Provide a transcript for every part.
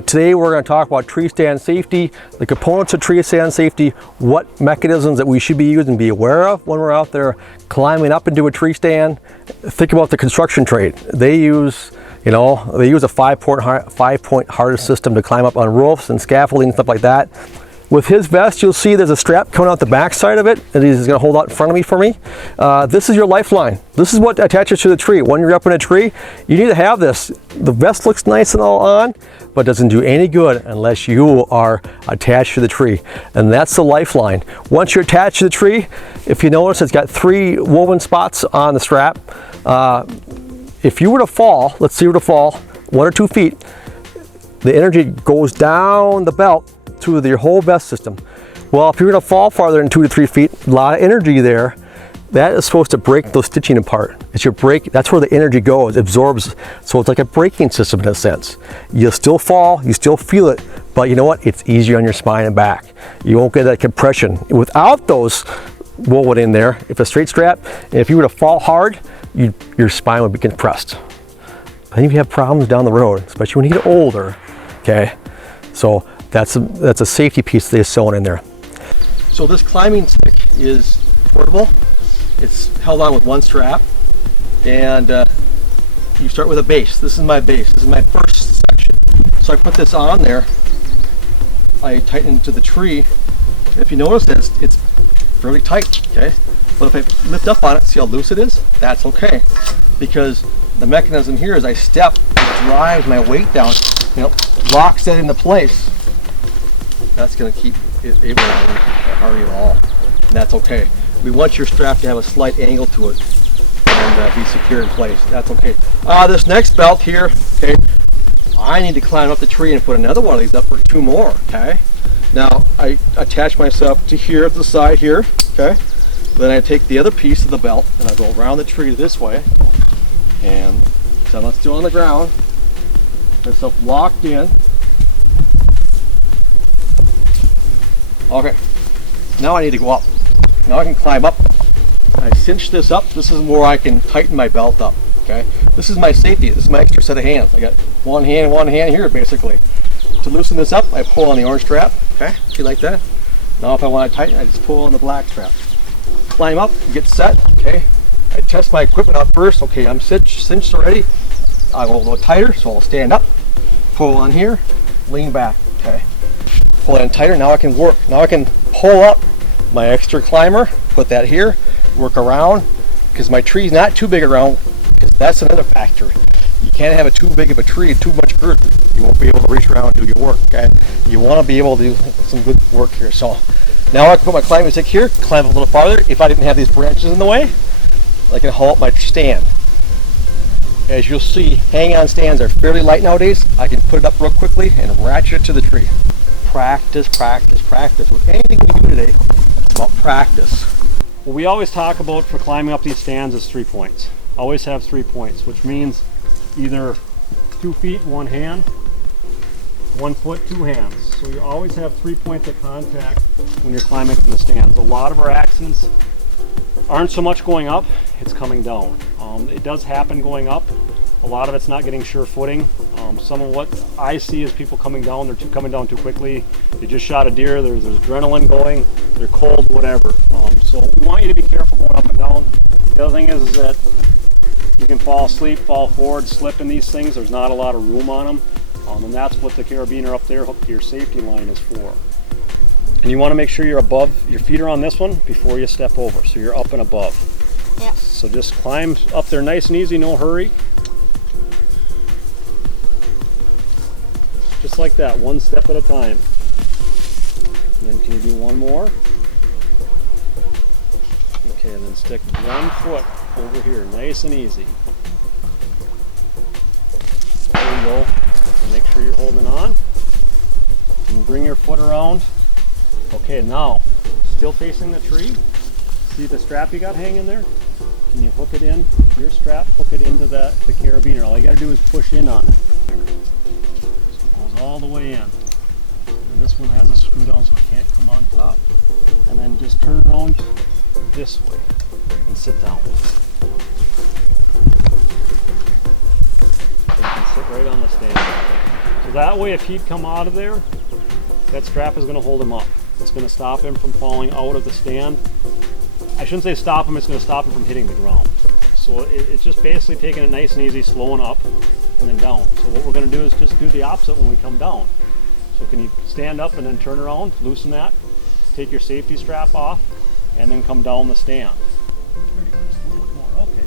Today we're going to talk about tree stand safety, the components of tree stand safety, what mechanisms that we should be using and be aware of when we're out there climbing up into a tree stand. Think about the construction trade. They use a five-point harness system to climb up on roofs and scaffolding and stuff like that. With his vest, you'll see there's a strap coming out the back side of it that he's going to hold out in front of me for me. This is your lifeline. This is what attaches to the tree. When you're up in a tree, you need to have this. The vest looks nice and all on, but doesn't do any good unless you are attached to the tree. And that's the lifeline. Once you're attached to the tree, if you notice, it's got 3 woven spots on the strap. If you were to fall, let's see you were to fall 1 or 2 feet, the energy goes down the belt to your whole vest system. Well, if you're going to fall farther than 2 to 3 feet, a lot of energy there. That is supposed to break those stitching apart. It's your brake. That's where the energy goes, absorbs. So it's like a braking system in a sense. You'll still fall, you still feel it, but you know what? It's easier on your spine and back. You won't get that compression. Without those woven in there, if a straight strap, and if you were to fall hard, your spine would be compressed. I think you have problems down the road, especially when you get older. Okay, so that's a safety piece they're sewing in there. So this climbing stick is portable. It's held on with 1 strap, and you start with a base. This is my base. This is my first section. So I put this on there. I tighten it to the tree. And if you notice that it's fairly tight, okay? But if I lift up on it, see how loose it is? That's okay, because the mechanism here is I step, it drives my weight down, locks that into place. That's going to keep it won't hurt you at all, and that's okay. We want your strap to have a slight angle to it and be secure in place. That's okay. This next belt here, okay, I need to climb up the tree and put another one of these up for 2 more, okay? Now, I attach myself to here at the side here, okay? Then I take the other piece of the belt and I go around the tree this way, and so I'm still on the ground, myself locked in. Okay, now I need to go up. Now I can climb up. I cinch this up. This is where I can tighten my belt up. Okay, this is my safety. This is my extra set of hands. I got one hand here basically. To loosen this up, I pull on the orange strap. Okay, see like that. Now if I want to tighten, I just pull on the black strap. Climb up, get set. Okay, I test my equipment out first. Okay, I'm cinched already. I'll go a little tighter, so I'll stand up. Pull on here, lean back. Okay, pull in tighter. Now I can work. Now I can pull up my extra climber, put that here, work around, because my tree's not too big around, because that's another factor. You can't have too big of a tree, too much girth. You won't be able to reach around and do your work, okay? You want to be able to do some good work here. So now I can put my climbing stick here, climb a little farther. If I didn't have these branches in the way, I can haul up my stand. As you'll see, hang-on stands are fairly light nowadays. I can put it up real quickly and ratchet it to the tree. Practice, practice, practice. With anything you do today, it's about practice. What we always talk about for climbing up these stands is 3 points. Always have 3 points, which means either 2 feet, 1 hand, 1 foot, 2 hands. So you always have 3 points of contact when you're climbing from the stands. A lot of our accidents aren't so much going up, it's coming down. It does happen going up. A lot of it's not getting sure footing. Some of what I see is people coming down, they're coming down too quickly. They just shot a deer, there's adrenaline going, they're cold, whatever. So we want you to be careful going up and down. The other thing is that you can fall asleep, fall forward, slip in these things. There's not a lot of room on them. And that's what the carabiner up there hooked to your safety line is for. And you want to make sure you're above, your feet are on this one before you step over, so you're up and above. Yep. So just climb up there nice and easy, no hurry. Just like that, 1 step at a time. And then can you do 1 more? Okay, and then stick 1 foot over here, nice and easy. There you go. And make sure you're holding on. And bring your foot around. Okay, now, still facing the tree. See the strap you got hanging there? Can you hook it in, your strap, hook it into the carabiner. All you gotta do is push in on it. All the way in. And this one has a screw down so it can't come on top. And then just turn around this way and sit down. You can sit right on the stand. So that way, if he'd come out of there, that strap is going to hold him up. It's going to stop him from falling out of the stand. I shouldn't say stop him, it's going to stop him from hitting the ground. So it's just basically taking it nice and easy, slowing up and then down. So what we're going to do is just do the opposite when we come down. So can you stand up and then turn around, loosen that, take your safety strap off, and then come down the stand. Just a little bit more. Okay.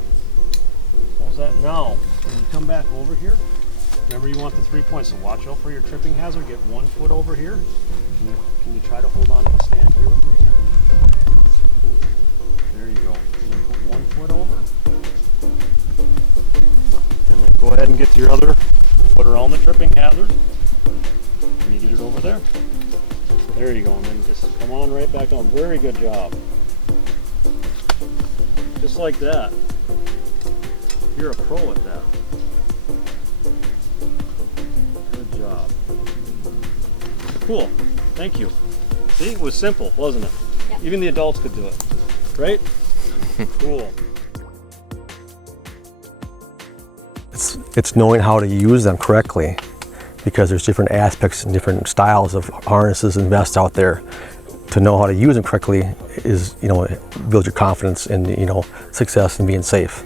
How's that now? When you come back over here, remember you want the 3 points, so watch out for your tripping hazard. Get 1 foot over here. Can you try to hold on to the stand here with your hand? There you go. And then put 1 foot over. And then go ahead and get your other foot around the tripping hazard. Can you get it over there? There you go. And then just come on right back on. Very good job. Just like that. You're a pro at that. Good job. Cool. Thank you. See, it was simple, wasn't it? Yep. Even the adults could do it, right? Cool. It's knowing how to use them correctly, because there's different aspects and different styles of harnesses and vests out there. To know how to use them correctly is, build your confidence in, success and being safe.